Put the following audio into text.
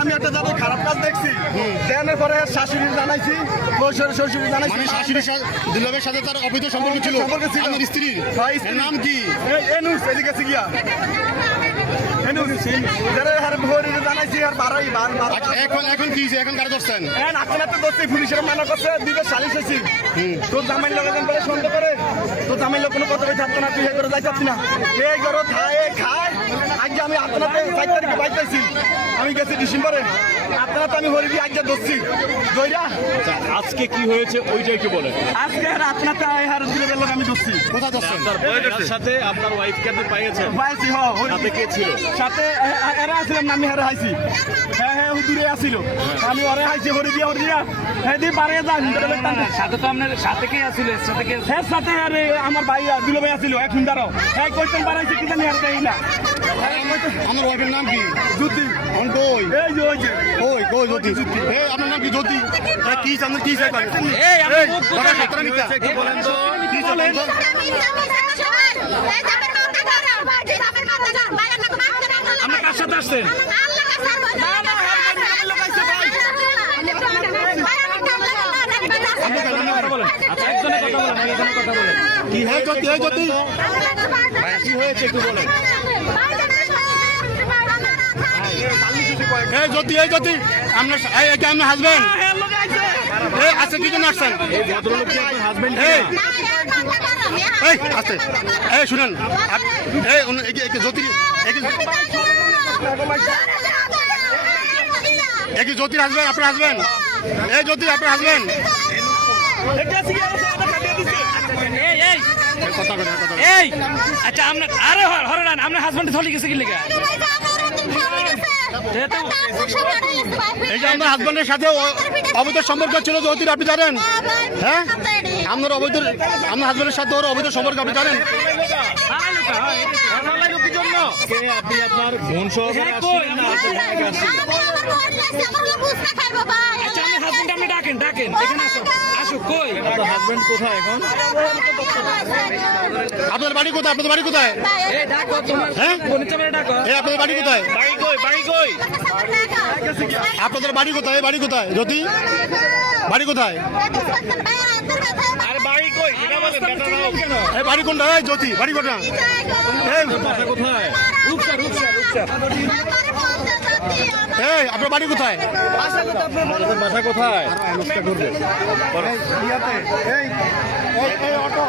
আমি একটা যাদের খারাপ কাজ দেখছি দেনের পরে শাশুড়ি জানাইছি শ্বশুরি জানাইছি দুলাভের সাথে তার অবৈধ সম্পর্ক ছিল আমার স্ত্রীর নাম কি এনুস এদিকে গিয়া এখন কি এখন কারা ধরছেন পুলিশের মানা করছে দুইটা সালিশ হয়েছি তোর জামাই লাগাতেন বলে সন্দেহ করে তোর জামাই লোক কোনো কথা থাকতো না তুই হে করে যাইতাছি না এই করো খায় খায় আজকে আমি আপনাতে 4 তারিখে বাইতেছি আমি গেছি ডিসেম্বরে আপনারা তো আমি হরিদি আজকে ধরছি দইরা আজকে কি হয়েছে ওইটা একটু বলেন। আজকে আপনাতে আমি ধরছি কোথা ধরছেন সাথে আপনার ওয়াইফকে আপনি পাইয়েছেন? পাইছি সাথে কে ছিল? সাথে এরা আসলাম না আমি হারে হাইছি হ্যাঁ দূরে আসিল আমি ওরে হাইছি হরিদিয়া হ্যাঁ দিয়ে বাড়িয়ে যান সাথে তো আপনার সাথে কে আসছিল সাথে কে সাথে আরে আমার ভাই দুলো ভাই আসিল এক সুন্দর এক কোয়েশ্চেন বাড়াইছে কি জানি আর দেই না আমার ওয়াইফের নাম কি? জ্যোতি কই এই যে ওই জ্যোতি আপনার নাম কি? জ্যোতি কি সামনে কি চাই এই আমরা মুখ কি বলেন তো? কি বলেন তো? আমরা কার সাথে আসছেন? আচ্ছা একজনের কথা বলেন একজনের কথা বলেন। কি হয় জ্যোতি জ্যোতি কি হয়েছে একটু বলেন। এই জ্যোতি আপনার আপনি হাসবেন আচ্ছা কি জন্য আসছেন? এই ভদ্রলোক কি আপনার হাজবেন্ড? এই আস্তে এই শুনেন এই জ্যোতি একই জ্যোতির হাসবেন আপনার হাসবেন এই জ্যোতি আপনার হাসবেন কথা বলেন এই আচ্ছা আমরা আরে হরেন আপনার হাজবেন্ড চলে গেছে কি লেগা? এই যে আমার হাজবেন্ডের সাথে অবৈধ সম্পর্ক ছিল জ্যোতির আপনি জানেন? হ্যাঁ আপনার হাজবেন্ডের সাথে ওর অবৈধ সম্পর্ক আপনি জানেন? আপনি আপনার বোন সহকারে আসছিলেন না আসলে আসছিলেন? আচ্ছা আপনি হাজবেন্ড আপনি ডাকেন এখানে আসো কই আপনার হাজবেন্ড কোথায় এখন? আপনার বাড়ি কোথায়? আপনাদের বাড়ি কোথায়? এই ডাকো তোমার হ্যাঁ বোনের চামড়া ডাকো। এই আপনাদের বাড়ি কোথায়? বাড়ি কই? আপনাদের বাড়ি কোথায়? বাড়ি কোথায় জ্যোতি? বাড়ি কোথায়? আর বাড়ি কই সেটা বলেন। বেটা নাও কেন? এই বাড়ি কোনটা? এই জ্যোতি বাড়ি কোনটা? এই বাসা কোথায়? রূপসা এই আপনার বাড়ি কোথায়? আপনাদের বাসা কোথায়? এই অটো